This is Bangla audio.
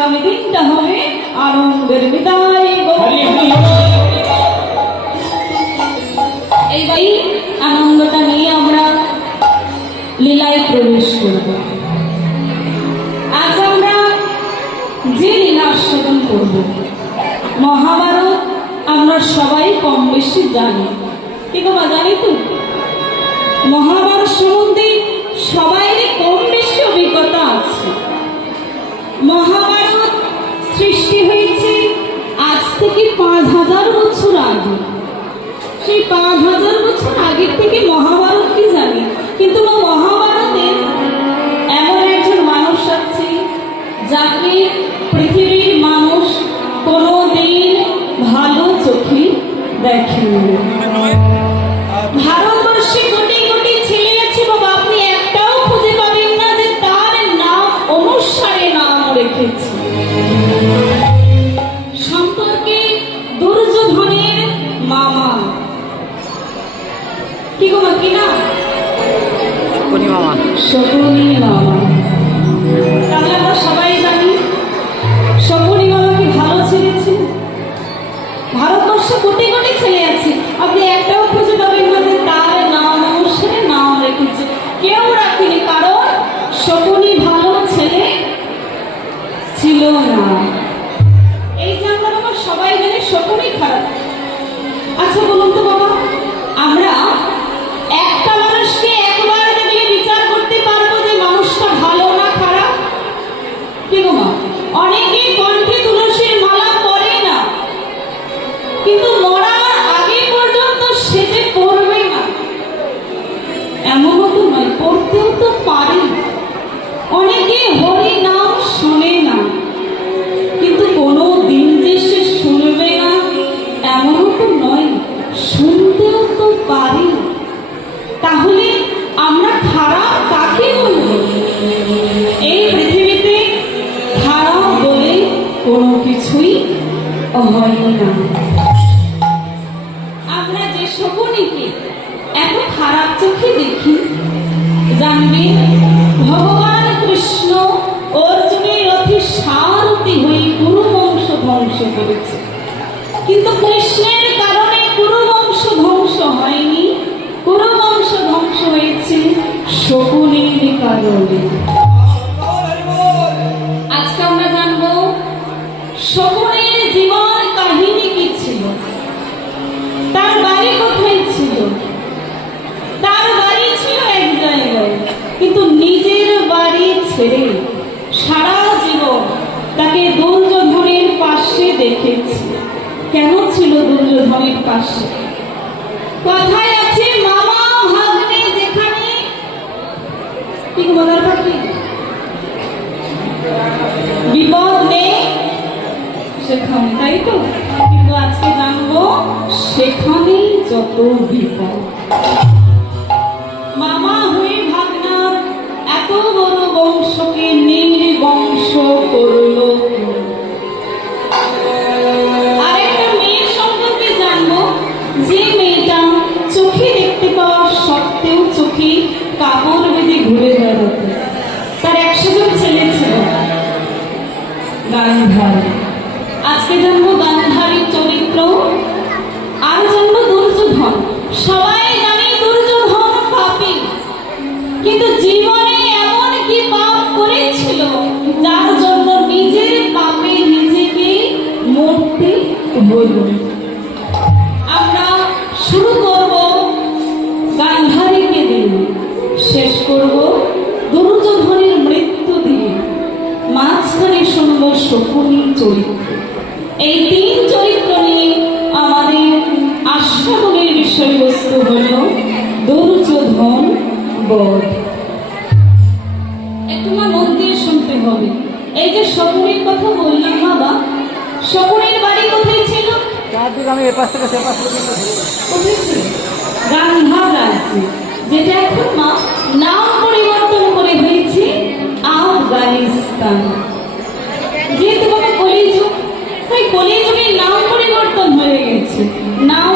আগামী দিনটা হবে আনন্দের বিদায় এইবার আনন্দটা নিয়ে আমরা লীলায় প্রবেশ করব। আজ আমরা যে লীলা আস্বাদন করব মহাভারত আমরা সবাই কম বেশি জানি। ঠিক আছে জানি তো? মহাভারত সম্বন্ধে সবাইরই কম বছর আগের থেকে মহাভারত কি জানি? কিন্তু মহাভারতে এমন একজন মানুষ আছে যাকে পৃথিবীর মানুষ কোনোদিন ভালো চোখে দেখেনি। কি গো মা কি না কোনি মামা। শকুনি মামা। তাহলে আমরা সবাই জানি শকুনি মামা কি ভালো ছেলে ছিল ভারতবর্ষে কোটি কোটি ছেলে আছে। আপনি একটাও খুঁজে পাবেন না যে তার নাম অনুসারে নাম রেখেছে। কেউ রাখিনি কারণ শকুনি পারি। তাহলে আমরা খারাপ কাকে বলব? এই পৃথিবীতে খারাপ বলে কোনো কিছুই হয় না। আমরা যে শকুনিকে এত খারাপ চোখে দেখি জানবেন কারণে আজকে আমরা জানব জীবন কাহিনী কি ছিল? তার বাড়ি কোথায় ছিল? তার বাড়ি ছিল এক জায়গায়, কিন্তু নিজের বাড়ি ছেড়ে সারা জীবন তাকে দুর্যোধনের পাশে দেখেছি। কেন ছিল দুর্যোধনের পাশে? কথায় আছে মামা ভাগ্নে যেখানে ঠিক মনে পাখি বিপদ নেই সেখানে তাই তো কিন্তু আজকে জানব সেখানেই যত বিপদ মামা গান্ধারী আজকে জন্ম গান্ধারীর চরিত্র, আর জানব দুর্যোধন। সবাই জানে দুর্যোধন পাপি। কিন্তু জীবনে এমন কি পাপ করেছিল, যার জন্য নিজের পাপে নিজেকে মরতে হল শকুনি চরিত্র। এই তিন চরিত্র নিয়ে আমাদের আস্বাদনের বিষয়বস্তু হল দুর্যোধন বধ। না মন দিয়ে শুনতে হবে। এই যে শকুনির কথা বললাম বাবা শকুনির বাড়ি কোথায় ছিল? আমি এপাশ থেকে সেপাশ পর্যন্ত কোথায় ছিল? গান্ধার রাজ্যে যেটা এখন মা নাম পরিবর্তন করে হয়েছে আফগানিস্তান। কলিযুগে নাম পরিবর্তন হয়ে গেছে। নাম